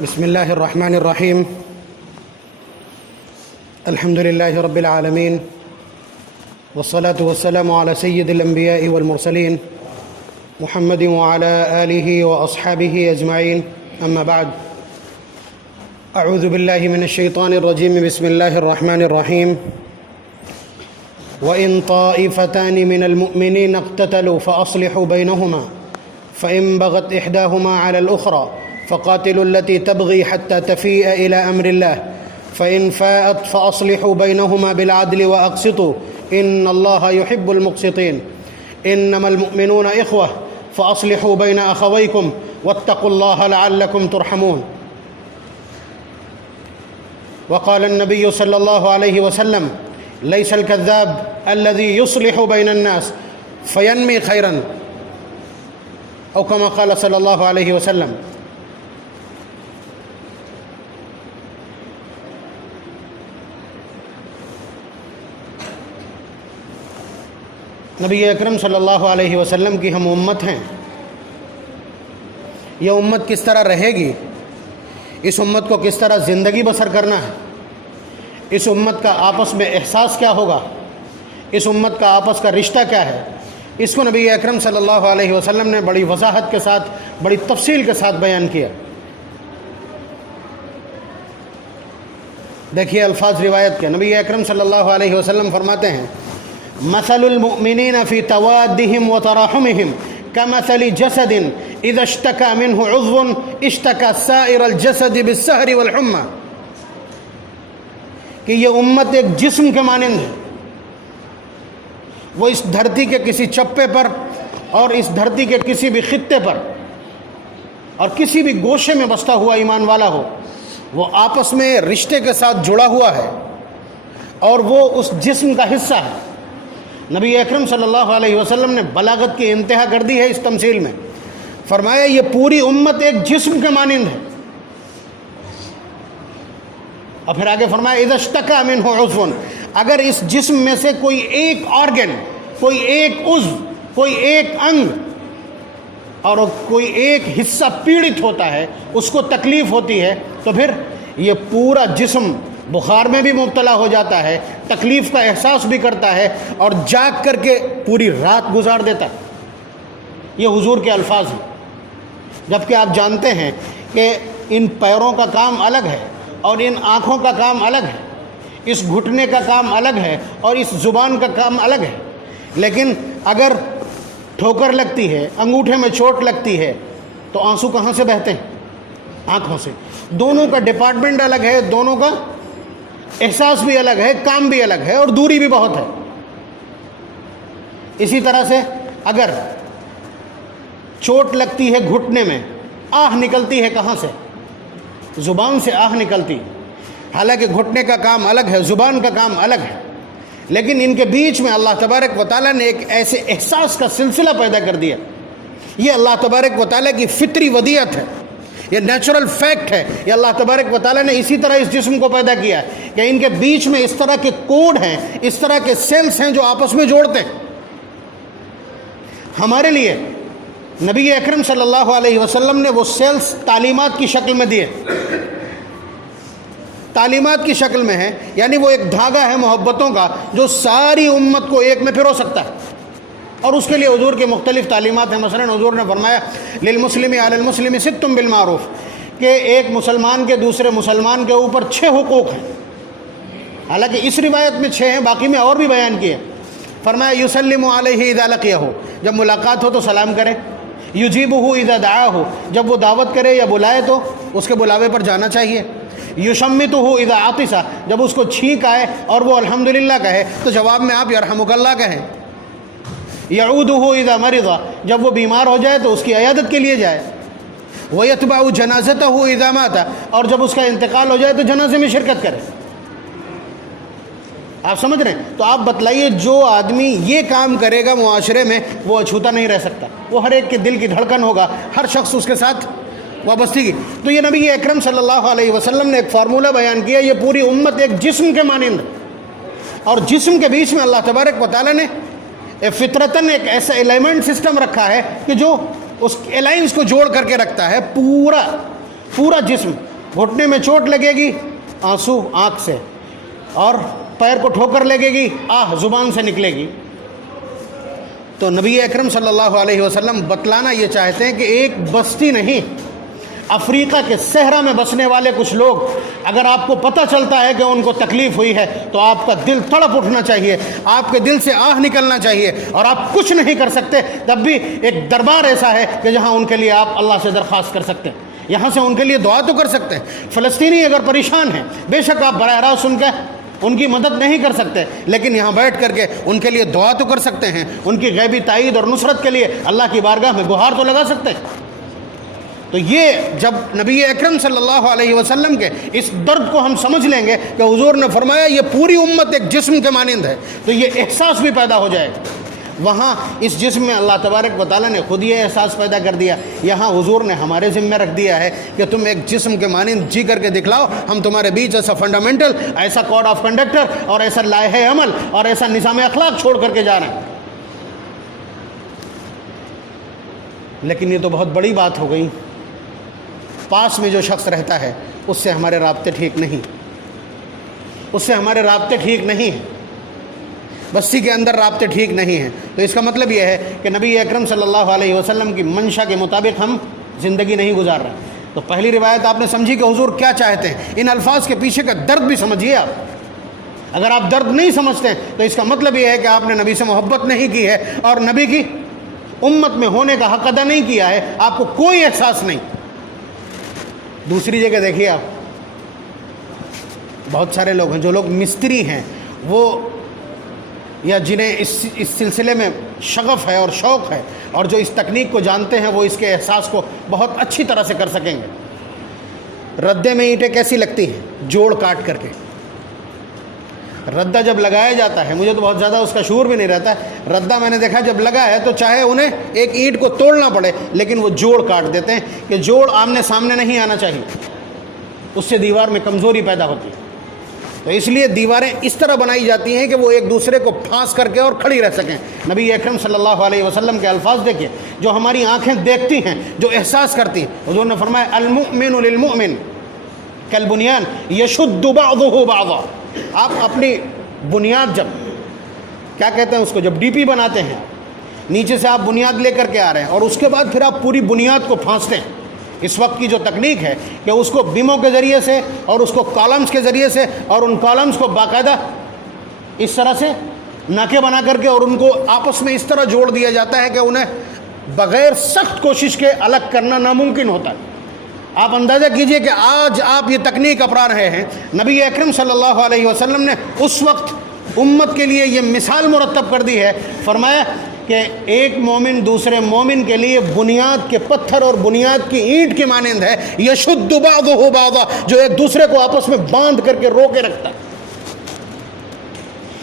بسم الله الرحمن الرحيم. الحمد لله رب العالمين، والصلاة والسلام على سيد الأنبياء والمرسلين محمد وعلى آله وأصحابه أجمعين. أما بعد، أعوذ بالله من الشيطان الرجيم. بسم الله الرحمن الرحيم. وإن طائفتان من المؤمنين اقتتلوا فأصلحوا بينهما فإن بغت إحداهما على الأخرى فقاتلوا التي تبغي حتى تفيء إلى أمر الله فإن فاءت فأصلحوا بينهما بالعدل وأقسطوا إن الله يحب المقسطين. إنما المؤمنون إخوة فأصلحوا بين أخويكم واتقوا الله لعلكم ترحمون. وقال النبي صلى الله عليه وسلم: ليس الكذاب الذي يصلح بين الناس فينمي خيرا، أو كما قال صلی اللہ علیہ وسلم. نبی اکرم صلی اللہ علیہ وسلم کی ہم امت ہیں. یہ امت کس طرح رہے گی، اس امت کو کس طرح زندگی بسر کرنا ہے، اس امت کا آپس میں احساس کیا ہوگا، اس امت کا آپس کا رشتہ کیا ہے، اس کو نبی اکرم صلی اللہ علیہ وسلم نے بڑی وضاحت کے ساتھ، بڑی تفصیل کے ساتھ بیان کیا. دیکھیے الفاظ روایت کے. نبی اکرم صلی اللہ علیہ وسلم فرماتے ہیں: مثل المؤمنین فی توادہم وتراحمہم کمثل جسد اذا اشتکى منہ عضو اشتکى سائر الجسد بالسہر والحمى. کہ یہ امت ایک جسم کے مانند ہے. وہ اس دھرتی کے کسی چپے پر اور اس دھرتی کے کسی بھی خطے پر اور کسی بھی گوشے میں بستا ہوا ایمان والا ہو، وہ آپس میں رشتے کے ساتھ جڑا ہوا ہے اور وہ اس جسم کا حصہ ہے. نبی اکرم صلی اللہ علیہ وسلم نے بلاغت کی انتہا کر دی ہے اس تمثیل میں. فرمایا یہ پوری امت ایک جسم کے مانند ہے. اور پھر آگے فرمایا: اذا اشتکى منہ عضو، اگر اس جسم میں سے کوئی ایک آرگن، کوئی ایک عضو، کوئی ایک انگ اور کوئی ایک حصہ پیڑت ہوتا ہے، اس کو تکلیف ہوتی ہے، تو پھر یہ پورا جسم بخار میں بھی مبتلا ہو جاتا ہے، تکلیف کا احساس بھی کرتا ہے اور جاگ کر کے پوری رات گزار دیتا ہے. یہ حضور کے الفاظ ہیں. جبکہ آپ جانتے ہیں کہ ان پیروں کا کام الگ ہے اور ان آنکھوں کا کام الگ ہے، اس گھٹنے کا کام الگ ہے اور اس زبان کا کام الگ ہے. لیکن اگر ٹھوکر لگتی ہے، انگوٹھے میں چوٹ لگتی ہے، تو آنسو کہاں سے بہتے ہیں؟ آنکھوں سے. دونوں کا ڈپارٹمنٹ الگ ہے، دونوں کا احساس بھی الگ ہے، کام بھی الگ ہے اور دوری بھی بہت ہے. اسی طرح سے اگر چوٹ لگتی ہے گھٹنے میں، آہ نکلتی ہے کہاں سے؟ زبان سے آہ نکلتی. حالانکہ گھٹنے کا کام الگ ہے، زبان کا کام الگ ہے، لیکن ان کے بیچ میں اللہ تبارک و تعالیٰ نے ایک ایسے احساس کا سلسلہ پیدا کر دیا. یہ اللہ تبارک و تعالیٰ کی فطری ودیعت ہے، یہ نیچرل فیکٹ ہے. یہ اللہ تبارک و تعالیٰ نے اسی طرح اس جسم کو پیدا کیا ہے کہ ان کے بیچ میں اس طرح کے کوڈ ہیں، اس طرح کے سیلز ہیں جو آپس میں جوڑتے ہیں. ہمارے لیے نبی اکرم صلی اللہ علیہ وسلم نے وہ سیلز تعلیمات کی شکل میں دیے. تعلیمات کی شکل میں ہے، یعنی وہ ایک دھاگا ہے محبتوں کا جو ساری امت کو ایک میں پرو سکتا ہے. اور اس کے لیے حضور کے مختلف تعلیمات ہیں. مثلا حضور نے فرمایا: للمسلم علی المسلم ست بالمعروف، کہ ایک مسلمان کے دوسرے مسلمان کے اوپر 6 حقوق ہیں. حالانکہ اس روایت میں 6 ہیں، باقی میں اور بھی بیان کیے. فرمایا: یسلم علیہ اذا لقیہ، جب ملاقات ہو تو سلام کرے. یجیبہ اذا دعاہ، جب وہ دعوت کرے یا بلائے تو اس کے بلاوے پر جانا چاہیے. یشمتہ اذا عطس، جب اس کو چھینک آئے اور وہ الحمدللہ کہے تو جواب میں آپ یرحمک اللہ کہیں. یعودہ اذا مرض، جب وہ بیمار ہو جائے تو اس کی عیادت کے لیے جائے. ویتبع جنازتہ اذا مات، اور جب اس کا انتقال ہو جائے تو جنازے میں شرکت کرے. آپ سمجھ رہے ہیں؟ تو آپ بتلائیے، جو آدمی یہ کام کرے گا معاشرے میں وہ اچھوتا نہیں رہ سکتا. وہ ہر ایک کے دل کی دھڑکن ہوگا، ہر شخص اس کے ساتھ وابستگی. تو یہ نبی اکرم صلی اللہ علیہ وسلم نے ایک فارمولہ بیان کیا. یہ پوری امت ایک جسم کے مانند، اور جسم کے بیچ میں اللہ تبارک و تعالیٰ نے فطرتاً ایک ایسا ایلیمنٹ سسٹم رکھا ہے کہ جو اس الائنس کو جوڑ کر کے رکھتا ہے. پورا جسم گھٹنے میں چوٹ لگے گی، آنسو آنکھ سے، اور پیر کو ٹھوکر لگے گی، آہ زبان سے نکلے گی۔ تو نبی اکرم صلی اللہ علیہ وسلم بتلانا یہ چاہتے ہیں کہ ایک بستی نہیں، افریقہ کے صحرا میں بسنے والے کچھ لوگ، اگر آپ کو پتہ چلتا ہے کہ ان کو تکلیف ہوئی ہے تو آپ کا دل تڑپ اٹھنا چاہیے، آپ کے دل سے آہ نکلنا چاہیے، اور آپ کچھ نہیں کر سکتے تب بھی ایک دربار ایسا ہے کہ جہاں ان کے لیے آپ اللہ سے درخواست کر سکتے ہیں، یہاں سے ان کے لیے دعا تو کر سکتے ہیں۔ فلسطینی اگر پریشان ہیں، بے شک آپ براہ راست ان کے ان کی مدد نہیں کر سکتے، لیکن یہاں بیٹھ کر کے ان کے لیے دعا تو کر سکتے ہیں، ان کی غیبی تائید اور نصرت کے لیے اللہ کی بارگاہ میں گہار تو لگا سکتے ہیں۔ تو یہ جب نبی اکرم صلی اللہ علیہ وسلم کے اس درد کو ہم سمجھ لیں گے کہ حضور نے فرمایا یہ پوری امت ایک جسم کے مانند ہے، تو یہ احساس بھی پیدا ہو جائے گا۔ وہاں اس جسم میں اللہ تبارک و تعالیٰ نے خود یہ احساس پیدا کر دیا، یہاں حضور نے ہمارے ذمہ رکھ دیا ہے کہ تم ایک جسم کے مانند جی کر کے دکھلاؤ، ہم تمہارے بیچ ایسا فنڈامنٹل، ایسا کوڈ آف کنڈکٹر اور ایسا لائحہ عمل اور ایسا نظام اخلاق چھوڑ کر کے جا رہے ہیں۔ لیکن یہ تو بہت بڑی بات ہو گئی، پاس میں جو شخص رہتا ہے اس سے ہمارے رابطے ٹھیک نہیں، اس سے ہمارے رابطے ٹھیک نہیں ہیں، بستی کے اندر رابطے ٹھیک نہیں ہیں۔ تو اس کا مطلب یہ ہے کہ نبی اکرم صلی اللہ علیہ وسلم کی منشا کے مطابق ہم زندگی نہیں گزار رہے۔ تو پہلی روایت آپ نے سمجھی کہ حضور کیا چاہتے ہیں، ان الفاظ کے پیچھے کا درد بھی سمجھیے آپ۔ اگر آپ درد نہیں سمجھتے تو اس کا مطلب یہ ہے کہ آپ نے نبی سے محبت نہیں کی ہے اور نبی کی امت میں ہونے کا حق ادا نہیں کیا ہے، آپ کو کوئی احساس نہیں۔ دوسری جگہ دیکھیے آپ، بہت سارے لوگ ہیں جو لوگ مستری ہیں، وہ یا جنہیں اس سلسلے میں شغف ہے اور شوق ہے اور جو اس تکنیک کو جانتے ہیں، وہ اس کے احساس کو بہت اچھی طرح سے کر سکیں گے۔ ردے میں اینٹیں کیسی لگتی ہیں؟ جوڑ کاٹ کر کے۔ ردہ جب لگایا جاتا ہے، مجھے تو بہت زیادہ اس کا شعور بھی نہیں رہتا ہے، ردہ میں نے دیکھا جب لگا ہے تو چاہے انہیں ایک اینٹ کو توڑنا پڑے لیکن وہ جوڑ کاٹ دیتے ہیں کہ جوڑ آمنے سامنے نہیں آنا چاہیے، اس سے دیوار میں کمزوری پیدا ہوتی ہے۔ تو اس لیے دیواریں اس طرح بنائی جاتی ہیں کہ وہ ایک دوسرے کو پھانس کر کے اور کھڑی رہ سکیں۔ نبی اکرم صلی اللہ علیہ وسلم کے الفاظ دیکھیے، جو ہماری آنکھیں دیکھتی ہیں، جو احساس کرتی ہیں۔ حضور نے فرمایا المؤمن للمؤمن کالبنیان یشد بعضہ بعضا۔ آپ اپنی بنیاد جب کیا کہتے ہیں اس کو، جب ڈی پی بناتے ہیں، نیچے سے آپ بنیاد لے کر کے آ رہے ہیں اور اس کے بعد پھر آپ پوری بنیاد کو پھانستے ہیں۔ اس وقت کی جو تکنیک ہے کہ اس کو بیموں کے ذریعے سے اور اس کو کالمز کے ذریعے سے اور ان کالمز کو باقاعدہ اس طرح سے ناکے بنا کر کے اور ان کو آپس میں اس طرح جوڑ دیا جاتا ہے کہ انہیں بغیر سخت کوشش کے الگ کرنا ناممکن ہوتا ہے۔ آپ اندازہ کیجئے کہ آج آپ یہ تکنیک اپنا رہے ہیں، نبی اکرم صلی اللہ علیہ وسلم نے اس وقت امت کے لیے یہ مثال مرتب کر دی ہے، فرمایا کہ ایک مومن دوسرے مومن کے لیے بنیاد کے پتھر اور بنیاد کی اینٹ کے مانند ہے، یشد بعضہ بعضا، جو ایک دوسرے کو آپس میں باندھ کر کے رو کے رکھتا ہے۔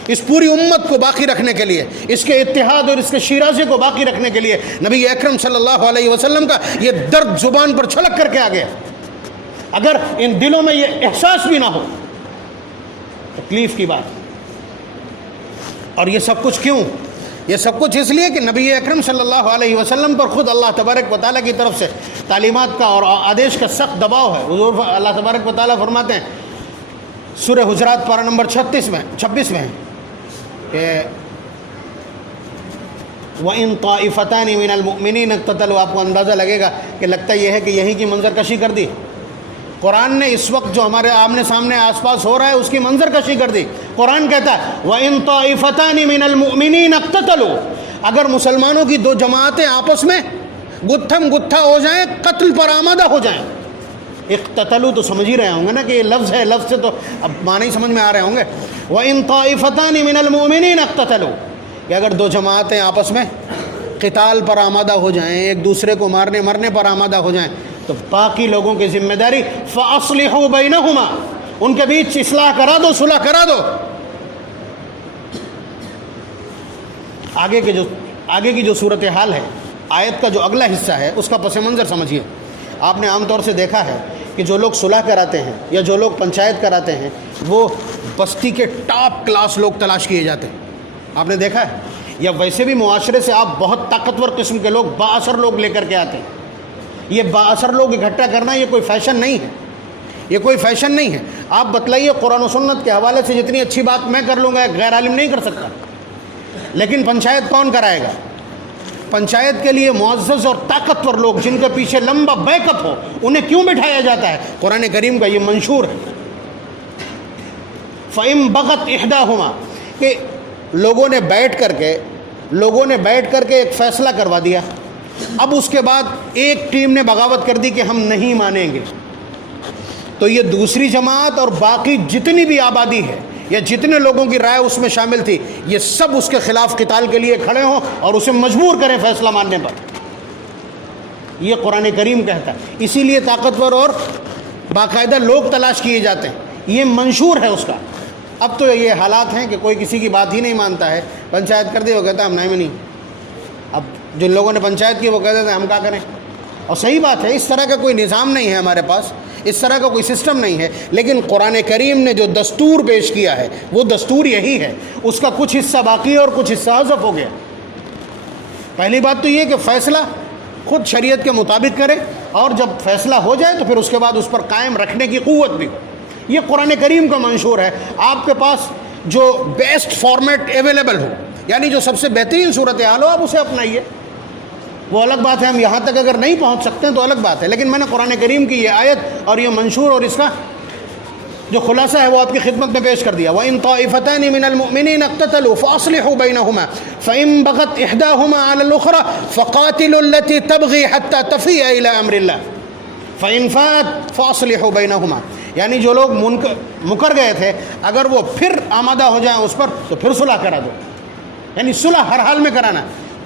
اس پوری امت کو باقی رکھنے کے لیے، اس کے اتحاد اور اس کے شیرازے کو باقی رکھنے کے لیے نبی اکرم صلی اللہ علیہ وسلم کا یہ درد زبان پر چھلک کر کے آ گیا۔ اگر ان دلوں میں یہ احساس بھی نہ ہو، تکلیف کی بات۔ اور یہ سب کچھ کیوں؟ یہ سب کچھ اس لیے کہ نبی اکرم صلی اللہ علیہ وسلم پر خود اللہ تبارک و تعالیٰ کی طرف سے تعلیمات کا اور آدیش کا سخت دباؤ ہے۔ حضور اللہ تبارک و تعالیٰ فرماتے ہیں سورہ حجرات پارہ نمبر 26 میں کہ وَإِن طَائِفَتَانِ مِنَ الْمُؤْمِنِينَ اقْتَتَلُوا۔ آپ کو اندازہ لگے گا کہ لگتا یہ ہے کہ یہی کی منظر کشی کر دی۔ قرآن نے اس وقت جو ہمارے آمنے سامنے آس پاس ہو رہا ہے اس کی منظر کشی کر دی۔ قرآن کہتا ہے وَإِن طَائِفَتَانِ مِنَ الْمُؤْمِنِينَ اقْتَتَلُوا، اگر مسلمانوں کی دو جماعتیں آپس میں گتھم گتھا ہو جائیں، قتل پر آمادہ ہو جائیں۔ اقتتلوا تو سمجھ ہی رہے ہوں گے نا کہ یہ لفظ ہے، لفظ سے تو اب معنی سمجھ میں آ رہے ہوں گے۔ وَإِن طَائِفَتَانِ مِنَ الْمُؤْمِنِينَ اقْتَتَلُوا، کہ اگر دو جماعتیں آپس میں قتال پر آمادہ ہو جائیں، ایک دوسرے کو مرنے پر آمادہ ہو جائیں، تو باقی لوگوں کی ذمہ داری فَأَصْلِحُوا بَيْنَهُمَا، ان کے بیچ اصلاح کرا دو، صلح کرا دو۔ آگے کی جو صورتحال ہے، آیت کا جو اگلا حصہ ہے اس کا پس منظر سمجھیے۔ آپ نے عام طور سے دیکھا ہے کہ جو لوگ صلح کراتے ہیں یا جو لوگ پنچایت کراتے ہیں وہ بستی کے ٹاپ کلاس لوگ تلاش کیے جاتے ہیں، آپ نے دیکھا ہے۔ یا ویسے بھی معاشرے سے آپ بہت طاقتور قسم کے لوگ، با اثر لوگ لے کر کے آتے ہیں۔ یہ با اثر لوگ اکٹھا کرنا یہ کوئی فیشن نہیں ہے، یہ کوئی فیشن نہیں ہے. آپ بتلائیے قرآن و سنت کے حوالے سے جتنی اچھی بات میں کر لوں گا ایک غیر عالم نہیں کر سکتا. لیکن پنچایت کون کرائے گا؟ پنچایت کے لیے معزز اور طاقتور لوگ جن کے پیچھے لمبا بیک اپ ہو انہیں کیوں بٹھایا جاتا ہے؟ قرآن کریم کا یہ منشور ہے. فَإِن بَغَتْ إِحْدَاهُمَا کہ لوگوں نے بیٹھ کر کے ایک فیصلہ کروا دیا. اب اس کے بعد ایک ٹیم نے بغاوت کر دی کہ ہم نہیں مانیں گے، تو یہ دوسری جماعت اور باقی جتنی بھی آبادی ہے یا جتنے لوگوں کی رائے اس میں شامل تھی، یہ سب اس کے خلاف قتال کے لیے کھڑے ہوں اور اسے مجبور کریں فیصلہ ماننے پر. یہ قرآن کریم کہتا ہے. اسی لیے طاقتور اور باقاعدہ لوگ تلاش کیے جاتے ہیں. یہ منشور ہے اس کا. اب تو یہ حالات ہیں کہ کوئی کسی کی بات ہی نہیں مانتا ہے. پنچایت کر دی وہ کہتا ہے ہم نہیں. اب جن لوگوں نے پنچایت کی وہ کہتے تھے ہم کیا کریں. اور صحیح بات ہے، اس طرح کا کوئی نظام نہیں ہے ہمارے پاس، اس طرح کا کوئی سسٹم نہیں ہے. لیکن قرآن کریم نے جو دستور پیش کیا ہے وہ دستور یہی ہے. اس کا کچھ حصہ باقی ہے اور کچھ حصہ حذف ہو گیا. پہلی بات تو یہ کہ فیصلہ خود شریعت کے مطابق کرے، اور جب فیصلہ ہو جائے تو پھر اس کے بعد اس پر قائم رکھنے کی قوت بھی ہو. یہ قرآن کریم کا منشور ہے. آپ کے پاس جو بیسٹ فارمیٹ اویلیبل ہو، یعنی جو سب سے بہترین صورتحال ہو، آپ اسے اپنائیے. وہ الگ بات ہے، ہم یہاں تک اگر نہیں پہنچ سکتے ہیں تو الگ بات ہے. لیکن میں نے قرآن کریم کی یہ آیت اور یہ منشور اور اس کا جو خلاصہ ہے وہ آپ کی خدمت میں پیش کر دیا. وَإِن طَائِفَتَانِ مِنَ الْمُؤْمِنِينَ اقْتَتَلُوا فَأَصْلِحُوا بَيْنَهُمَا فَإِن بَغَتْ إِحْدَاهُمَا عَلَى الْأُخْرَى فَقَاتِلُوا الَّتِي تَبْغِي حَتَّى تَفِيءَ إِلَى أَمْرِ اللَّهِ فَإِن فَاءَتْ فَأَصْلِحُوا بَيْنَهُمَا. یعنی جو لوگ مکر گئے تھے اگر وہ پھر آمادہ ہو جائیں اس پر تو پھر صلح کرا دو. یعنی صلح ہر حال میں کرانا.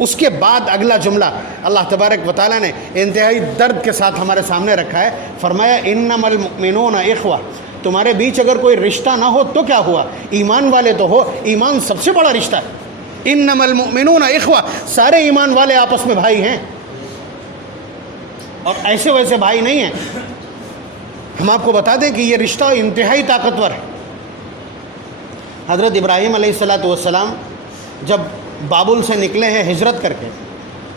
اس کے بعد اگلا جملہ اللہ تبارک و تعالیٰ نے انتہائی درد کے ساتھ ہمارے سامنے رکھا ہے. فرمایا انما المؤمنون اخوہ. تمہارے بیچ اگر کوئی رشتہ نہ ہو تو کیا ہوا؟ ایمان والے تو ہو. ایمان سب سے بڑا رشتہ ہے. انما المؤمنون اخوہ، سارے ایمان والے آپس میں بھائی ہیں اور ایسے ویسے بھائی نہیں ہیں. ہم آپ کو بتا دیں کہ یہ رشتہ انتہائی طاقتور ہے. حضرت ابراہیم علیہ السلام جب بابل سے نکلے ہیں ہجرت کر کے،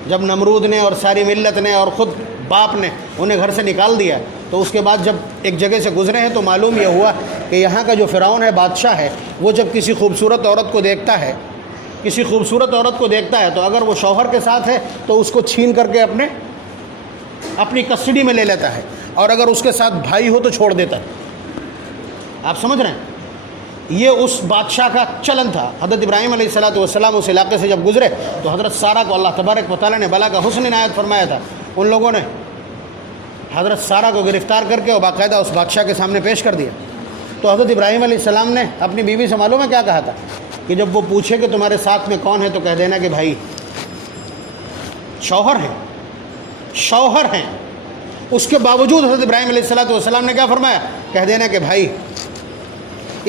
جب نمرود نے اور ساری ملت نے اور خود باپ نے انہیں گھر سے نکال دیا، تو اس کے بعد جب ایک جگہ سے گزرے ہیں تو معلوم یہ ہوا کہ یہاں کا جو فرعون ہے، بادشاہ ہے، وہ جب کسی خوبصورت عورت کو دیکھتا ہے تو اگر وہ شوہر کے ساتھ ہے تو اس کو چھین کر کے اپنی کسٹڈی میں لے لیتا ہے، اور اگر اس کے ساتھ بھائی ہو تو چھوڑ دیتا ہے. آپ سمجھ رہے ہیں؟ یہ اس بادشاہ کا چلن تھا. حضرت ابراہیم علیہ السلام اس علاقے سے جب گزرے تو حضرت سارہ کو اللہ تبارک و تعالیٰ نے بلا کا حسن عنایت فرمایا تھا. ان لوگوں نے حضرت سارہ کو گرفتار کر کے اور باقاعدہ اس بادشاہ کے سامنے پیش کر دیا. تو حضرت ابراہیم علیہ السلام نے اپنی بیوی سے معلوم ہے کیا کہا تھا کہ جب وہ پوچھے کہ تمہارے ساتھ میں کون ہے تو کہہ دینا کہ بھائی شوہر ہیں. اس کے باوجود حضرت ابراہیم علیہ السلام نے کیا فرمایا؟ کہہ دینا کہ بھائی.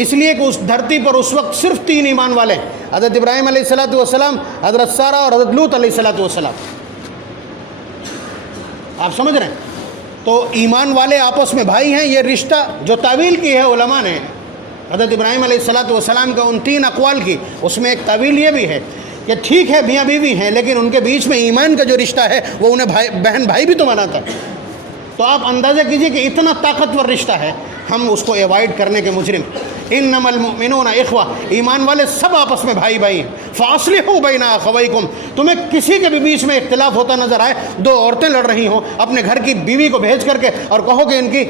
اس لیے کہ اس دھرتی پر اس وقت صرف 3 ایمان والے، حضرت ابراہیم علیہ السلام، حضرت سارہ اور حضرت لوط علیہ السلام. آپ سمجھ رہے ہیں؟ تو ایمان والے آپس میں بھائی ہیں. یہ رشتہ جو تعویل کی ہے علماء نے حضرت ابراہیم علیہ السلام کا ان 3 اقوال کی، اس میں ایک تعویل یہ بھی ہے کہ ٹھیک ہے میاں بیوی ہیں لیکن ان کے بیچ میں ایمان کا جو رشتہ ہے وہ انہیں بہن بھائی بھی تو مناتا ہے. تو آپ اندازہ کیجئے کہ اتنا طاقتور رشتہ ہے، ہم اس کو ایوائڈ کرنے کے مجرم. انما المؤمنون اخوہ، ایمان والے سب آپس میں بھائی ہیں. فاصلحوا بین اخویکم، تمہیں کسی کے بھی بیچ میں اختلاف ہوتا نظر آئے، 2 عورتیں لڑ رہی ہوں، اپنے گھر کی بیوی کو بھیج کر کے اور کہو کہ ان کی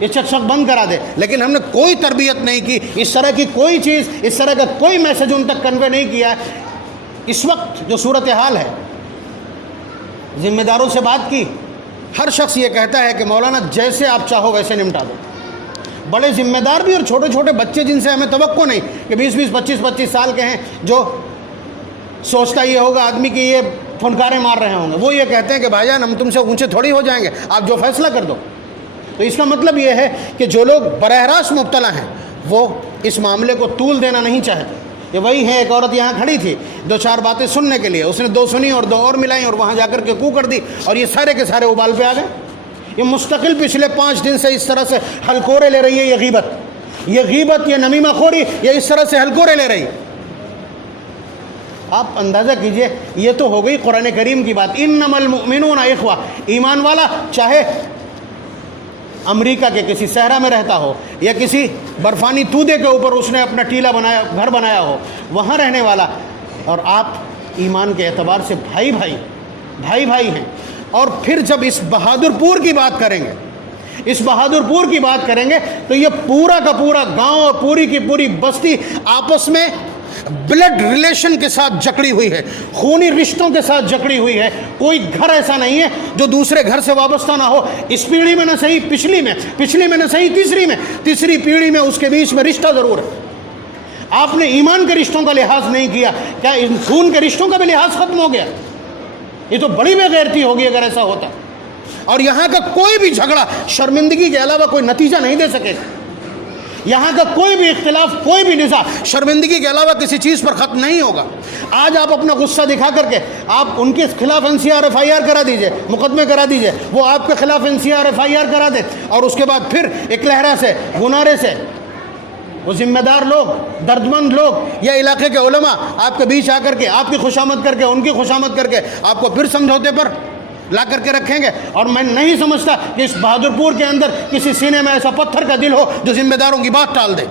یہ چکچک بند کرا دے. لیکن ہم نے کوئی تربیت نہیں کی، اس طرح کی کوئی چیز، اس طرح کا کوئی میسج ان تک کنوے نہیں کیا. اس وقت جو صورتحال ہے، ذمہ داروں سے بات کی، ہر شخص یہ کہتا ہے کہ مولانا جیسے آپ چاہو ویسے نمٹا دو. بڑے ذمہ دار بھی اور چھوٹے چھوٹے بچے جن سے ہمیں توقع نہیں کہ 20 25 سال کے ہیں، جو سوچتا یہ ہوگا آدمی کہ یہ پھنکارے مار رہے ہوں گے، وہ یہ کہتے ہیں کہ بھائی جان ہم تم سے اونچے تھوڑی ہو جائیں گے، آپ جو فیصلہ کر دو. تو اس کا مطلب یہ ہے کہ جو لوگ براہ راست مبتلا ہیں وہ اس معاملے کو طول دینا نہیں چاہتے. یہ وہی ہے، ایک عورت یہاں کھڑی تھی 2-4 باتیں سننے کے لیے، اس نے 2 سنی اور 2 اور ملائیں اور وہاں جا کر کے کو کر دی، اور یہ سارے کے سارے ابال پہ آ گئے. یہ مستقل پچھلے 5 دن سے اس طرح سے ہلکورے لے رہی ہے. یہ غیبت، یہ نمیمہ خوری، یہ اس طرح سے ہلکورے لے رہی. آپ اندازہ کیجئے، یہ تو ہو گئی قرآن کریم کی بات. انما المؤمنون اخوہ، ایمان والا چاہے امریکہ کے کسی صحرا میں رہتا ہو یا کسی برفانی تودے کے اوپر اس نے اپنا ٹیلا بنایا، گھر بنایا ہو، وہاں رہنے والا، اور آپ ایمان کے اعتبار سے بھائی بھائی ہیں. اور پھر جب اس بہادر پور کی بات کریں گے، اس بہادر پور کی بات کریں گے تو یہ پورا کا پورا گاؤں اور پوری کی پوری بستی آپس میں بلڈ ریلیشن کے ساتھ جکڑی ہوئی ہے، خونی رشتوں کے ساتھ جکڑی ہوئی ہے. کوئی گھر ایسا نہیں ہے جو دوسرے گھر سے وابستہ نہ ہو. اس پیڑھی میں نہ صحیح پچھلی میں نہ صحیح تیسری پیڑھی میں اس کے بیچ میں رشتہ ضرور ہے. آپ نے ایمان کے رشتوں کا لحاظ نہیں کیا، کیا ان خون کے رشتوں کا بھی لحاظ ختم ہو گیا؟ یہ تو بڑی بے غیرتی ہوگی اگر ایسا ہوتا. اور یہاں کا کوئی بھی جھگڑا شرمندگی کے علاوہ کوئی نتیجہ نہیں دے سکے. یہاں کا کوئی بھی اختلاف، کوئی بھی نزاع شرمندگی کے علاوہ کسی چیز پر ختم نہیں ہوگا. آج آپ اپنا غصہ دکھا کر کے آپ ان کے خلاف NCR FIR کرا دیجئے، مقدمے کرا دیجئے، وہ آپ کے خلاف NCR FIR کرا دے، اور اس کے بعد پھر ایک لہرہ سے، گنارے سے وہ ذمہ دار لوگ، دردمند لوگ یا علاقے کے علماء آپ کے بیچ آ کر کے آپ کی خوشامد کر کے ان کی خوشامد کر کے آپ کو پھر سمجھوتے پر لا کر کے رکھیں گے. اور میں نہیں سمجھتا کہ اس بہادر پور کے اندر کسی سینے میں ایسا پتھر کا دل ہو جو ذمہ داروں کی بات ٹال دے.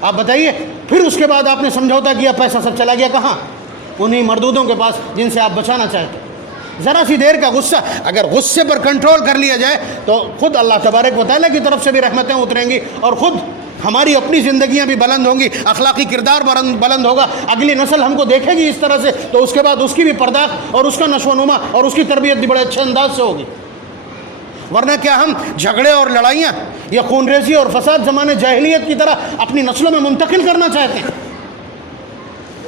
آپ بتائیے، پھر اس کے بعد آپ نے سمجھوتا کیا، پیسہ سب چلا گیا کہاں؟ انہی مردودوں کے پاس جن سے آپ بچانا چاہتے. ذرا سی دیر کا غصہ اگر غصے پر کنٹرول کر لیا جائے تو خود اللہ تبارک و تعالیٰ کی طرف سے بھی رحمتیں اتریں گی، اور خود ہماری اپنی زندگیاں بھی بلند ہوں گی، اخلاقی کردار بلند ہوگا. اگلی نسل ہم کو دیکھے گی اس طرح سے تو اس کے بعد اس کی بھی پرداخت اور اس کا نشو و نما اور اس کی تربیت بھی بڑے اچھے انداز سے ہوگی. ورنہ کیا ہم جھگڑے اور لڑائیاں یا خون ریزی اور فساد زمانے جاہلیت کی طرح اپنی نسلوں میں منتقل کرنا چاہتے ہیں؟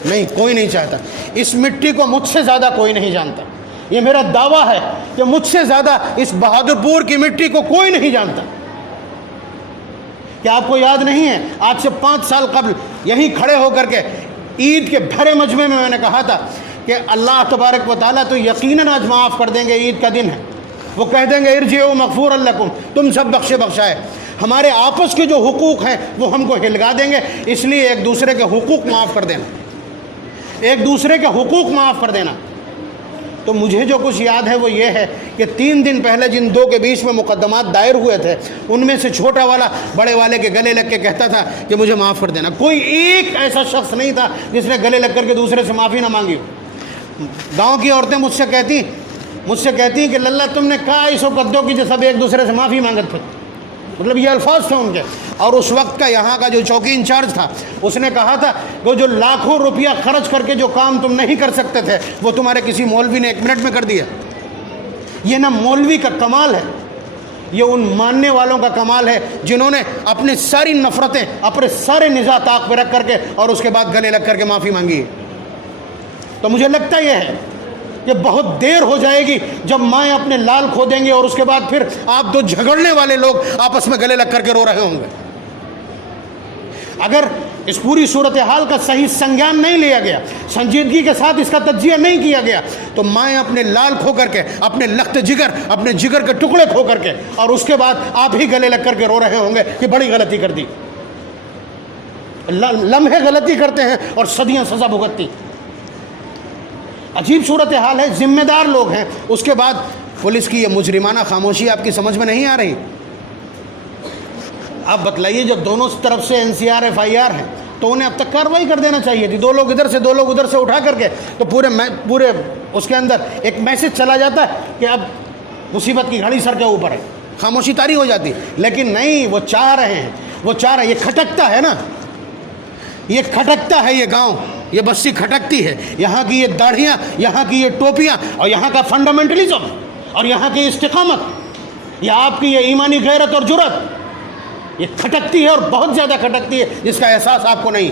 نہیں، کوئی نہیں چاہتا. اس مٹی کو مجھ سے زیادہ کوئی نہیں جانتا. یہ میرا دعویٰ ہے کہ مجھ سے زیادہ اس بہادر پور کی مٹی کو کوئی نہیں جانتا. کیا آپ کو یاد نہیں ہے آج سے 5 سال قبل یہیں کھڑے ہو کر کے عید کے بھرے مجمع میں نے کہا تھا کہ اللہ تبارک و تعالیٰ تو یقیناً آج معاف کر دیں گے، عید کا دن ہے، وہ کہہ دیں گے ارجعوا مغفورا لکم، تم سب بخشائے. ہمارے آپس کے جو حقوق ہیں وہ ہم کو ہلگا دیں گے. اس لیے ایک دوسرے کے حقوق معاف کر دینا، ایک دوسرے کے حقوق معاف کر دینا. تو مجھے جو کچھ یاد ہے وہ یہ ہے کہ 3 دن پہلے جن 2 کے بیچ میں مقدمات دائر ہوئے تھے ان میں سے چھوٹا والا بڑے والے کے گلے لگ کے کہتا تھا کہ مجھے معاف کر دینا. کوئی ایک ایسا شخص نہیں تھا جس نے گلے لگ کر کے دوسرے سے معافی نہ مانگی. گاؤں کی عورتیں مجھ سے کہتی کہ للہ تم نے کہا اس قدوں کی جو سب ایک دوسرے سے معافی مانگت تھے، مطلب یہ الفاظ تھے ان کے. اور اس وقت کا یہاں کا جو چوکی انچارج تھا اس نے کہا تھا وہ جو لاکھوں روپیہ خرچ کر کے جو کام تم نہیں کر سکتے تھے وہ تمہارے کسی مولوی نے 1 منٹ میں کر دیا. یہ نہ مولوی کا کمال ہے، یہ ان ماننے والوں کا کمال ہے جنہوں نے اپنی ساری نفرتیں، اپنے سارے نزاع طاق پہ رکھ کر کے اور اس کے بعد گلے لگ کر کے معافی مانگی ہے. تو مجھے لگتا یہ ہے کہ بہت دیر ہو جائے گی جب مائیں اپنے لال کھو دیں گے اور اس کے بعد پھر آپ 2 جھگڑنے والے لوگ آپس میں گلے لگ کر کے رو رہے ہوں گے. اگر اس پوری صورتحال کا صحیح سنجان نہیں لیا گیا، سنجیدگی کے ساتھ اس کا تجزیہ نہیں کیا گیا تو مائیں اپنے لال کھو کر کے، اپنے لخت جگر، اپنے جگر کے ٹکڑے کھو کر کے اور اس کے بعد آپ ہی گلے لگ کر کے رو رہے ہوں گے کہ بڑی غلطی کر دی. لمحے غلطی کرتے ہیں اور صدیاں سزا بھگتتی. عجیب صورتحال ہے، ذمہ دار لوگ ہیں. اس کے بعد پولیس کی یہ مجرمانہ خاموشی آپ کی سمجھ میں نہیں آ رہی؟ آپ بتلائیے جب دونوں طرف سے NCR FIR ہیں تو انہیں اب تک کارروائی کر دینا چاہیے تھی. 2 لوگ ادھر سے 2 لوگ ادھر سے اٹھا کر کے تو پورے اس کے اندر ایک میسج چلا جاتا ہے کہ اب مصیبت کی گھڑی سر کے اوپر ہے، خاموشی طاری ہو جاتی. لیکن نہیں، وہ چاہ رہے ہیں. یہ کھٹکتا ہے نا، یہ کھٹکتا ہے، یہ گاؤں، یہ بستی کھٹکتی ہے. یہاں کی یہ داڑھیاں، یہاں کی یہ ٹوپیاں اور یہاں کا فنڈامنٹلزم اور یہاں کی استقامت، یہ آپ کی یہ ایمانی غیرت اور جرت، یہ کھٹکتی ہے اور بہت زیادہ کھٹکتی ہے جس کا احساس آپ کو نہیں.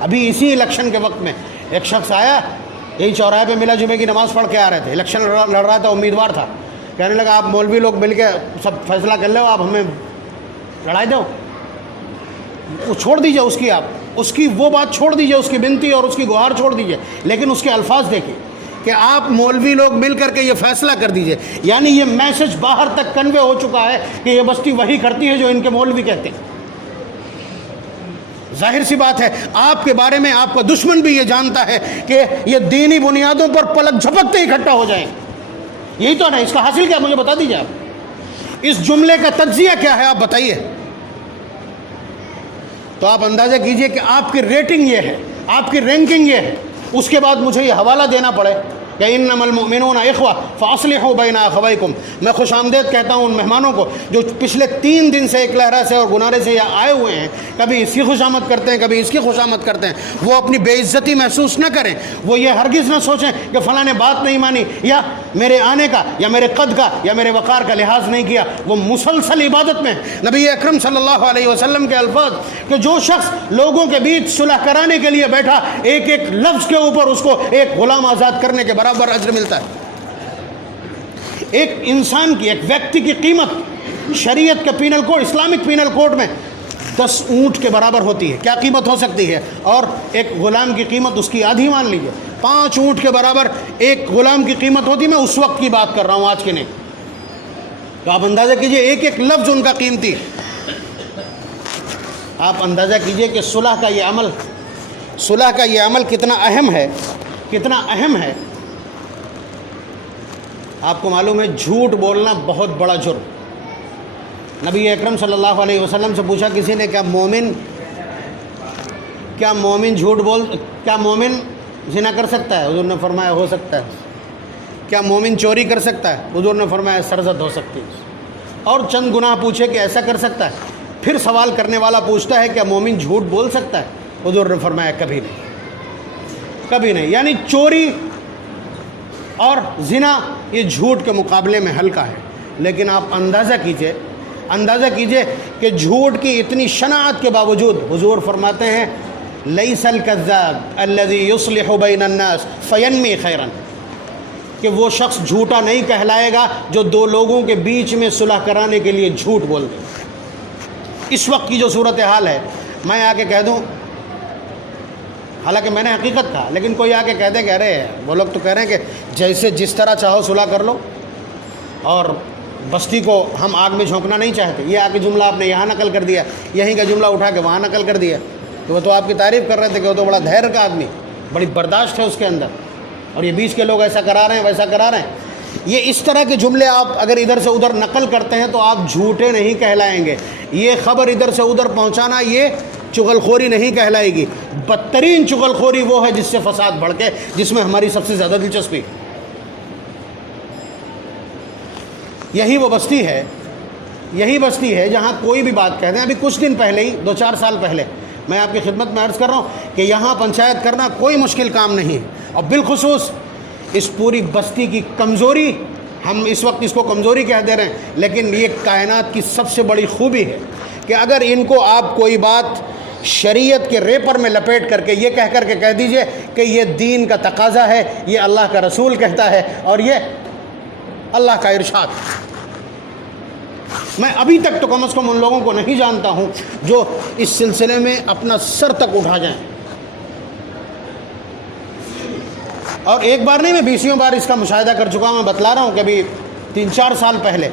ابھی اسی الیکشن کے وقت میں ایک شخص آیا، یہی چوراہے پہ ملا، جمعے کی نماز پڑھ کے آ رہے تھے، الیکشن لڑ رہا تھا، امیدوار تھا. کہنے لگا آپ مولوی لوگ مل کے سب فیصلہ کر لو، آپ ہمیں لڑائی دو، وہ چھوڑ دیجئے اس کی وہ بات چھوڑ دیجئے، اس کی بنتی اور اس کی گہار چھوڑ دیجئے، لیکن اس کے الفاظ دیکھیں کہ آپ مولوی لوگ مل کر کے یہ فیصلہ کر دیجئے. یعنی یہ میسج باہر تک کنوے ہو چکا ہے کہ یہ بستی وہی کرتی ہے جو ان کے مولوی کہتے ہیں. ظاہر سی بات ہے آپ کے بارے میں آپ کا دشمن بھی یہ جانتا ہے کہ یہ دینی بنیادوں پر پلک جھپکتے اکٹھا ہو جائیں. یہی تو ہے نا، اس کا حاصل کیا مجھے بتا دیجئے آپ. اس جملے کا تجزیہ کیا ہے آپ بتائیے. تو آپ اندازہ کیجئے کہ آپ کی ریٹنگ یہ ہے, آپ کی رینکنگ یہ ہے. اس کے بعد مجھے یہ حوالہ دینا پڑے کہ انما المؤمنون اخوہ فاصلحوا بین اخویکم. میں خوش آمدید کہتا ہوں ان مہمانوں کو جو پچھلے 3 دن سے ایک لہرہ سے اور گنارے سے یہاں آئے ہوئے ہیں. کبھی اس کی خوش آمد کرتے ہیں, کبھی اس کی خوش آمد کرتے ہیں. وہ اپنی بے عزتی محسوس نہ کریں. وہ یہ ہرگز نہ سوچیں کہ فلاں نے بات نہیں مانی, یا میرے آنے کا یا میرے قد کا یا میرے وقار کا لحاظ نہیں کیا. وہ مسلسل عبادت میں. نبی اکرم صلی اللہ علیہ وسلم کے الفاظ کہ جو شخص لوگوں کے بیچ صلح کرانے کے لیے بیٹھا, ایک ایک لفظ کے اوپر اس کو ایک غلام آزاد کرنے کے برابر اجر ملتا ہے. ایک انسان کی, ایک ویکتی کی قیمت شریعت کے penal code, Islamic penal code میں 10 اونٹ کے برابر ہوتی ہے. کیا قیمت ہو سکتی ہے؟ اور ایک غلام کی قیمت اس کی آدھی مان لیجیے. 5 اونٹ کے برابر ایک غلام کی قیمت ہوتی ہے. میں اس وقت کی بات کر رہا ہوں, آج کی نہیں. تو آپ اندازہ کیجئے ایک ایک لفظ ان کا قیمتی. آپ اندازہ کیجئے کہ صلح کا یہ عمل کتنا اہم ہے, کتنا اہم ہے. آپ کو معلوم ہے جھوٹ بولنا بہت بڑا جرم. نبی اکرم صلی اللہ علیہ وسلم سے پوچھا کسی نے, کیا مومن زنا کر سکتا ہے؟ حضور نے فرمایا ہو سکتا ہے. کیا مومن چوری کر سکتا ہے؟ حضور نے فرمایا سرزد ہو سکتی ہے. اور چند گناہ پوچھے کہ ایسا کر سکتا ہے. پھر سوال کرنے والا پوچھتا ہے کیا مومن جھوٹ بول سکتا ہے؟ حضور نے فرمایا کبھی نہیں, کبھی نہیں. یعنی چوری اور زنا یہ جھوٹ کے مقابلے میں ہلکا ہے. لیکن آپ اندازہ کیجئے کہ جھوٹ کی اتنی شناعت کے باوجود حضور فرماتے ہیں لیس الکذاب الذی یصلح بین الناس فینمی خیرا, کہ وہ شخص جھوٹا نہیں کہلائے گا جو 2 لوگوں کے بیچ میں صلح کرانے کے لیے جھوٹ بول دے. اس وقت کی جو صورتحال ہے, میں آ کے کہہ دوں, حالانکہ میں نے حقیقت کہا, لیکن کوئی آ کے کہہ دے, کہہ رہے ہیں وہ لوگ تو کہہ رہے ہیں کہ جس طرح چاہو صلح کر لو, اور بستی کو ہم آگ میں جھونکنا نہیں چاہتے. یہ آ کے جملہ آپ نے یہاں نقل کر دیا, یہیں کا جملہ اٹھا کے وہاں نقل کر دیا. تو وہ تو آپ کی تعریف کر رہے تھے کہ وہ تو بڑا دھیر کا آدمی, بڑی برداشت ہے اس کے اندر, اور یہ بیچ کے لوگ ایسا کرا رہے ہیں ویسا کرا رہے ہیں. یہ اس طرح کے جملے آپ اگر ادھر سے ادھر نقل کرتے ہیں تو آپ جھوٹے نہیں کہلائیں گے. یہ خبر ادھر سے ادھر پہنچانا یہ چغل خوری نہیں کہلائے گی. بدترین چغل خوری وہ ہے جس سے فساد بڑھے, جس میں ہماری سب سے زیادہ دلچسپی. یہی بستی ہے جہاں کوئی بھی بات کہتے ہیں. ابھی کچھ دن پہلے ہی 2-4 سال پہلے میں آپ کی خدمت میں عرض کر رہا ہوں کہ یہاں پنچایت کرنا کوئی مشکل کام نہیں ہے. اور بالخصوص اس پوری بستی کی کمزوری, ہم اس وقت اس کو کمزوری کہہ دے رہے ہیں, لیکن یہ کائنات کی سب سے بڑی خوبی ہے کہ اگر ان کو آپ کوئی بات شریعت کے ریپر میں لپیٹ کر کے یہ کہہ کر کے کہہ دیجئے کہ یہ دین کا تقاضا ہے, یہ اللہ کا رسول کہتا ہے, اور یہ اللہ کا ارشاد. میں ابھی تک تو کم از کم ان لوگوں کو نہیں جانتا ہوں جو اس سلسلے میں اپنا سر تک اٹھا جائیں. اور ایک بار نہیں, میں 20 بار اس کا مشاہدہ کر چکا ہوں. میں بتلا رہا ہوں کہ ابھی 3-4 سال پہلے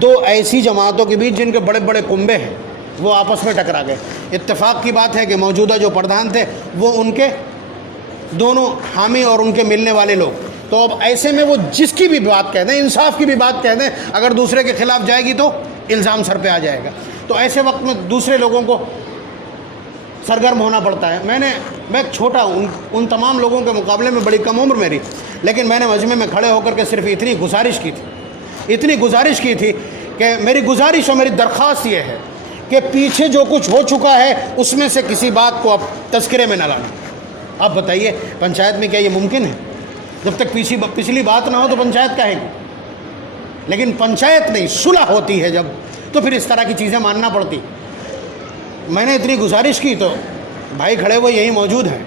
2 ایسی جماعتوں کے بیچ جن کے بڑے بڑے کنبے ہیں وہ آپس میں ٹکرا گئے. اتفاق کی بات ہے کہ موجودہ جو پردھان تھے وہ ان کے دونوں حامی اور ان کے ملنے والے لوگ. تو اب ایسے میں وہ جس کی بھی بات کہہ دیں, انصاف کی بھی بات کہہ دیں, اگر دوسرے کے خلاف جائے گی تو الزام سر پہ آ جائے گا. تو ایسے وقت میں دوسرے لوگوں کو سرگرم ہونا پڑتا ہے. میں ایک چھوٹا ہوں ان تمام لوگوں کے مقابلے میں, بڑی کم عمر میری, لیکن میں نے مجمع میں کھڑے ہو کر کے صرف اتنی گزارش کی تھی کہ میری گزارش اور میری درخواست یہ ہے کہ پیچھے جو کچھ ہو چکا ہے اس میں سے کسی بات کو اب تذکرے میں نہ لانا. اب بتائیے پنچایت میں کیا یہ ممکن ہے؟ جب تک پچھلی بات نہ ہو تو پنچایت کہے گی, لیکن پنچایت نہیں, صلح ہوتی ہے جب, تو پھر اس طرح کی چیزیں ماننا پڑتی. میں نے اتنی گزارش کی تو بھائی کھڑے ہوئے یہی موجود ہیں,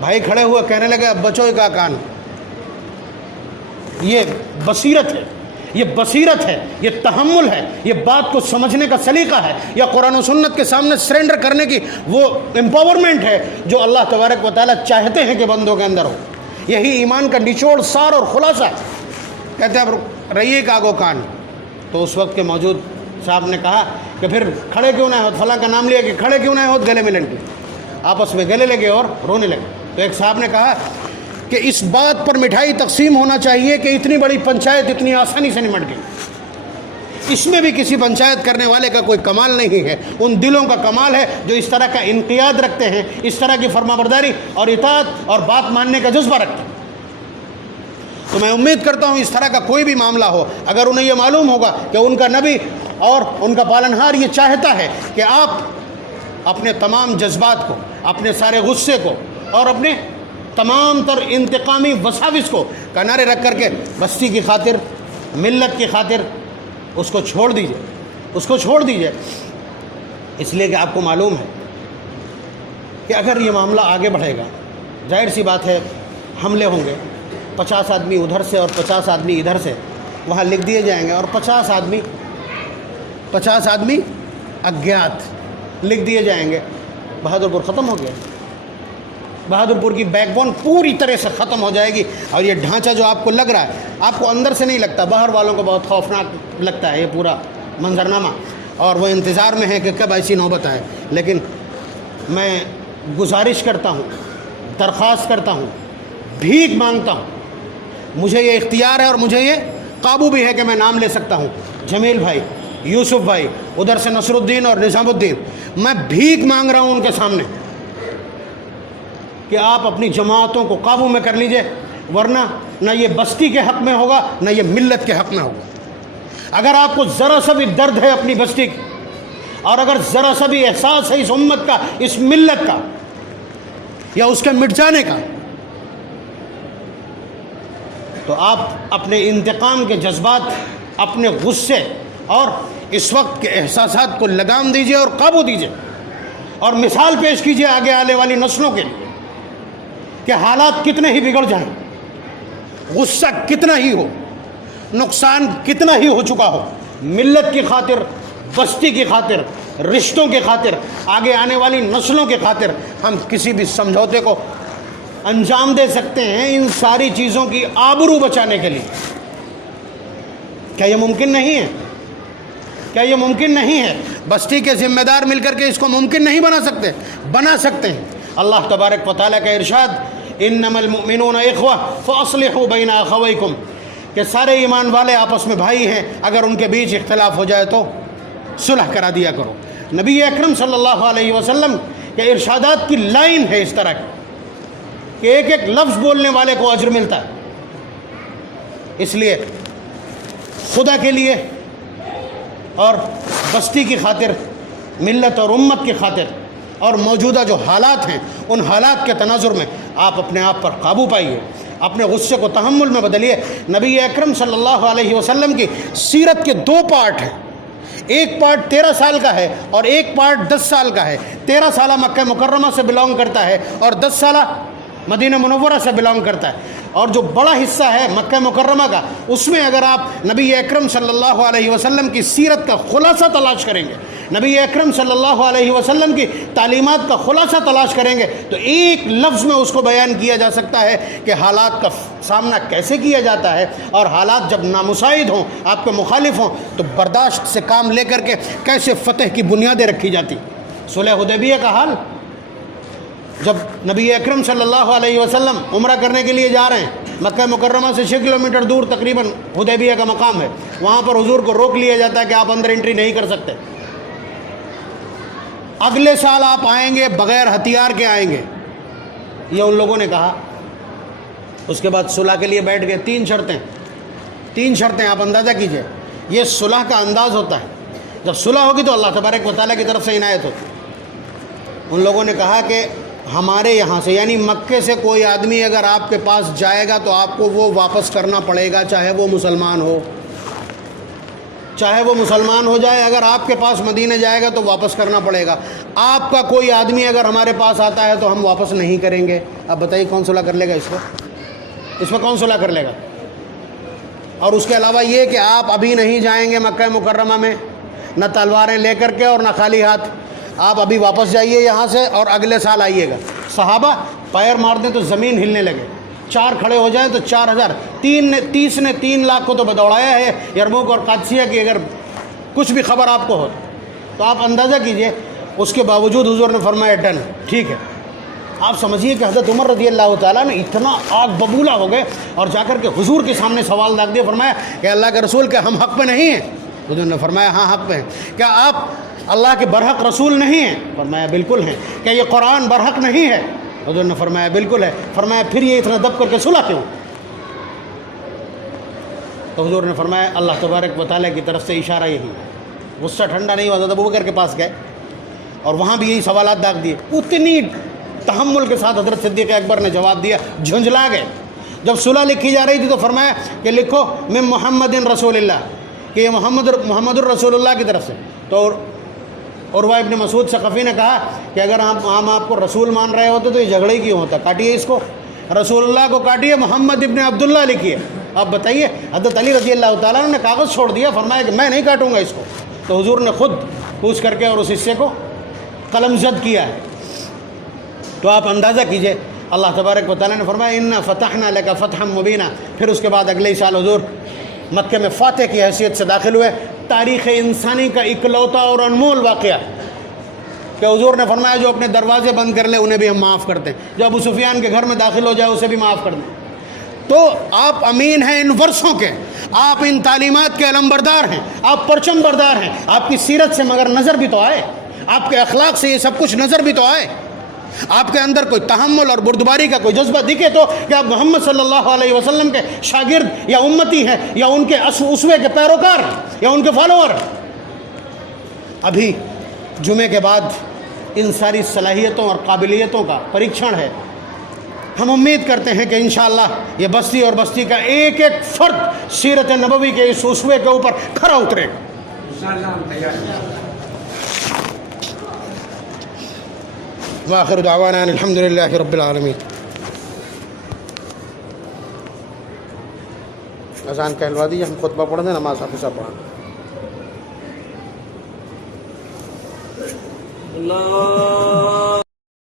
بھائی کھڑے ہوئے کہنے لگے اب بچو کا کان. یہ بصیرت ہے, یہ تحمل ہے, یہ بات کو سمجھنے کا سلیقہ ہے, یا قرآن و سنت کے سامنے سرنڈر کرنے کی وہ امپاورمنٹ ہے جو اللہ تبارک و تعالیٰ چاہتے ہیں کہ بندوں کے اندر ہو. یہی ایمان کا نچوڑ سار اور خلاصہ. کہتے ہیں اب رہیے کا آگو کان. تو اس وقت کے موجود صاحب نے کہا کہ پھر کھڑے کیوں نہ ہو, فلاں کا نام لیا کہ کھڑے کیوں نہ ہو, گلے ملن کی. آپس میں گلے لگے اور رونے لگے. تو ایک صاحب نے کہا کہ اس بات پر مٹھائی تقسیم ہونا چاہیے کہ اتنی بڑی پنچایت اتنی آسانی سے نمٹ گئی. اس میں بھی کسی پنچایت کرنے والے کا کوئی کمال نہیں ہے، ان دلوں کا کمال ہے جو اس طرح کا انقیاد رکھتے ہیں، اس طرح کی فرما برداری اور اطاعت اور بات ماننے کا جذبہ رکھتے ہیں۔ تو میں امید کرتا ہوں اس طرح کا کوئی بھی معاملہ ہو، اگر انہیں یہ معلوم ہوگا کہ ان کا نبی اور ان کا پالنہار یہ چاہتا ہے کہ آپ اپنے تمام جذبات کو، اپنے سارے غصے کو اور اپنے تمام تر انتقامی وساوس کو کنارے رکھ کر کے بستی کی خاطر، ملت کی خاطر اس کو چھوڑ دیجئے، اس کو چھوڑ دیجئے، اس لیے کہ آپ کو معلوم ہے کہ اگر یہ معاملہ آگے بڑھے گا، ظاہر سی بات ہے حملے ہوں گے، 50 آدمی ادھر سے اور 50 آدمی ادھر سے وہاں لکھ دیے جائیں گے، اور 50 آدمی اگیات لکھ دیے جائیں گے، بہادر پور ختم ہو گیا، بہادر پور کی بیک بون پوری طرح سے ختم ہو جائے گی۔ اور یہ ڈھانچہ جو آپ کو لگ رہا ہے، آپ کو اندر سے نہیں لگتا، باہر والوں کو بہت خوفناک لگتا ہے یہ پورا منظرنامہ، اور وہ انتظار میں ہے کہ کب ایسی نوبت آئے۔ لیکن میں گزارش کرتا ہوں، درخواست کرتا ہوں، بھیک مانگتا ہوں، مجھے یہ اختیار ہے اور مجھے یہ قابو بھی ہے کہ میں نام لے سکتا ہوں، جمیل بھائی، یوسف بھائی، ادھر سے نصر الدین اور نظام الدین، میں بھیک مانگ رہا ہوں ان کے سامنے کہ آپ اپنی جماعتوں کو قابو میں کر لیجئے، ورنہ نہ یہ بستی کے حق میں ہوگا نہ یہ ملت کے حق میں ہوگا۔ اگر آپ کو ذرا سا بھی درد ہے اپنی بستی کی، اور اگر ذرا سا بھی احساس ہے اس امت کا، اس ملت کا، یا اس کے مٹ جانے کا، تو آپ اپنے انتقام کے جذبات، اپنے غصے اور اس وقت کے احساسات کو لگام دیجئے اور قابو دیجئے، اور مثال پیش کیجئے آگے آنے والی نسلوں کے لیے کہ حالات کتنے ہی بگڑ جائیں، غصہ کتنا ہی ہو، نقصان کتنا ہی ہو چکا ہو، ملت کی خاطر، بستی کی خاطر، رشتوں کی خاطر، آگے آنے والی نسلوں کی خاطر ہم کسی بھی سمجھوتے کو انجام دے سکتے ہیں، ان ساری چیزوں کی آبرو بچانے کے لیے۔ کیا یہ ممکن نہیں ہے؟ کیا یہ ممکن نہیں ہے؟ بستی کے ذمہ دار مل کر کے اس کو ممکن نہیں بنا سکتے؟ بنا سکتے ہیں۔ اللہ تبارک و تعالیٰ کا ارشاد، انما المؤمنون اخوہ فاصلحوا بین اخویکم، کہ سارے ایمان والے آپس میں بھائی ہیں، اگر ان کے بیچ اختلاف ہو جائے تو صلح کرا دیا کرو۔ نبی اکرم صلی اللہ علیہ وسلم کے ارشادات کی لائن ہے اس طرح کی کہ ایک ایک لفظ بولنے والے کو اجر ملتا ہے۔ اس لیے خدا کے لیے اور بستی کی خاطر، ملت اور امت کی خاطر، اور موجودہ جو حالات ہیں ان حالات کے تناظر میں آپ اپنے آپ پر قابو پائیے، اپنے غصے کو تحمل میں بدلیے۔ نبی اکرم صلی اللہ علیہ وسلم کی سیرت کے 2 پارٹ ہیں، ایک پارٹ 13 سال کا ہے اور ایک پارٹ 10 سال کا ہے۔ 13 سالہ مکہ مکرمہ سے بلانگ کرتا ہے اور 10 سالہ مدینہ منورہ سے بلانگ کرتا ہے، اور جو بڑا حصہ ہے مکہ مکرمہ کا، اس میں اگر آپ نبی اکرم صلی اللہ علیہ وسلم کی سیرت کا خلاصہ تلاش کریں گے، نبی اکرم صلی اللہ علیہ وسلم کی تعلیمات کا خلاصہ تلاش کریں گے، تو ایک لفظ میں اس کو بیان کیا جا سکتا ہے کہ حالات کا سامنا کیسے کیا جاتا ہے، اور حالات جب نامساعد ہوں، آپ کے مخالف ہوں، تو برداشت سے کام لے کر کے کیسے فتح کی بنیادیں رکھی جاتی۔ صلح حدیبیہ کا حال، جب نبی اکرم صلی اللہ علیہ وسلم عمرہ کرنے کے لیے جا رہے ہیں، مکہ مکرمہ سے 6 کلومیٹر دور تقریباً حدیبیہ کا مقام ہے، وہاں پر حضور کو روک لیا جاتا ہے کہ آپ اندر انٹری نہیں کر سکتے، اگلے سال آپ آئیں گے بغیر ہتھیار کے آئیں گے، یہ ان لوگوں نے کہا۔ اس کے بعد صلح کے لیے بیٹھ گئے، 3 شرطیں آپ اندازہ کیجئے، یہ صلح کا انداز ہوتا ہے۔ جب صلح ہوگی تو اللہ تبارک و تعالیٰ کی طرف سے عنایت ہوتی۔ ان لوگوں نے کہا کہ ہمارے یہاں سے، یعنی مکے سے کوئی آدمی اگر آپ کے پاس جائے گا تو آپ کو وہ واپس کرنا پڑے گا، چاہے وہ مسلمان ہو، چاہے وہ مسلمان ہو جائے، اگر آپ کے پاس مدینہ جائے گا تو واپس کرنا پڑے گا۔ آپ کا کوئی آدمی اگر ہمارے پاس آتا ہے تو ہم واپس نہیں کریں گے۔ اب بتائیے کون صلح کر لے گا اس پر کون صلح کر لے گا؟ اور اس کے علاوہ یہ کہ آپ ابھی نہیں جائیں گے مکہ مکرمہ میں، نہ تلواریں لے کر کے اور نہ خالی ہاتھ، آپ ابھی واپس جائیے یہاں سے اور اگلے سال آئیے گا۔ صحابہ پیر مار دیں تو زمین ہلنے لگے، 4 کھڑے ہو جائیں تو 4000، 30 نے 3 لاکھ کو تو بدوڑایا ہے یرموک اور قادسیہ کی، اگر کچھ بھی خبر آپ کو ہو تو آپ اندازہ کیجئے۔ اس کے باوجود حضور نے فرمایا ڈن، ٹھیک ہے۔ آپ سمجھیے کہ حضرت عمر رضی اللہ تعالیٰ نے اتنا آگ ببولا ہو گئے اور جا کر کے حضور کے سامنے سوال داغ دیا، فرمایا کہ اللہ کے رسول کے ہم حق پہ نہیں ہیں، حضور نے فرمایا ہاں حق پہ ہیں. کیا آپ اللہ کے برحق رسول نہیں ہیں؟ فرمایا بالکل ہیں. کیا یہ قرآن برحق نہیں ہے؟ حضور نے فرمایا بالکل ہے. فرمایا پھر یہ اتنا دب کر کے صلح کیوں؟ تو حضور نے فرمایا اللہ تبارک و تعالیٰ کی طرف سے اشارہ یہی. غصہ ٹھنڈا نہیں ہوا. حضرت ابوبکر کے پاس گئے اور وہاں بھی یہی سوالات داغ دیے. اتنی تحمل کے ساتھ حضرت صدیق اکبر نے جواب دیا, جھنجھلا گئے. جب صلح لکھی جا رہی تھی تو فرمایا کہ لکھو من محمد رسول اللہ, کہ یہ محمد الرسول اللہ کی طرف سے. تو عروہ ابن مسعود ثقفی نے کہا کہ اگر ہم آپ کو رسول مان رہے ہوتے تو یہ جھگڑے کیوں ہوتا؟ کاٹیے اس کو, رسول اللہ کو کاٹیے, محمد ابن عبداللہ لکھیے. آپ بتائیے. حضرت علی رضی اللہ تعالیٰ عنہ نے کاغذ چھوڑ دیا, فرمایا کہ میں نہیں کاٹوں گا اس کو. تو حضور نے خود پوچھ کر کے اور اس حصے کو قلم زد کیا ہے. تو آپ اندازہ کیجئے اللہ تبارک و تعالیٰ نے فرمایا انا فتحنا لک فتحا مبینا. پھر اس کے بعد اگلے ہی سال حضور مکہ میں فاتح کی حیثیت سے داخل ہوئے. تاریخ انسانی کا اکلوتا اور انمول واقعہ کہ حضور نے فرمایا جو اپنے دروازے بند کر لے انہیں بھی ہم معاف کرتے ہیں, جو ابو سفیان کے گھر میں داخل ہو جائے اسے بھی معاف کر دیں. تو آپ امین ہیں ان ورثوں کے, آپ ان تعلیمات کے علمبردار ہیں, آپ پرچم بردار ہیں. آپ کی سیرت سے مگر نظر بھی تو آئے, آپ کے اخلاق سے یہ سب کچھ نظر بھی تو آئے. آپ کے اندر کوئی تحمل اور بردباری کا کوئی جذبہ دکھے تو کہ آپ محمد صلی اللہ علیہ وسلم کے شاگرد یا امتی ہیں یا ان کے اسوے کے پیروکار یا ان کے فالوور. ابھی جمعے کے بعد ان ساری صلاحیتوں اور قابلیتوں کا پریکشن ہے. ہم امید کرتے ہیں کہ انشاءاللہ یہ بستی اور بستی کا ایک ایک فرد سیرت نبوی کے اس اسوے کے اوپر کھرا اترے. وآخر دعوانا الحمد للہ رب العالمین. اذان کہلوا دیجیے, ہم خطبہ پڑھ دیں, نماز حافظہ پڑھیں. اللہ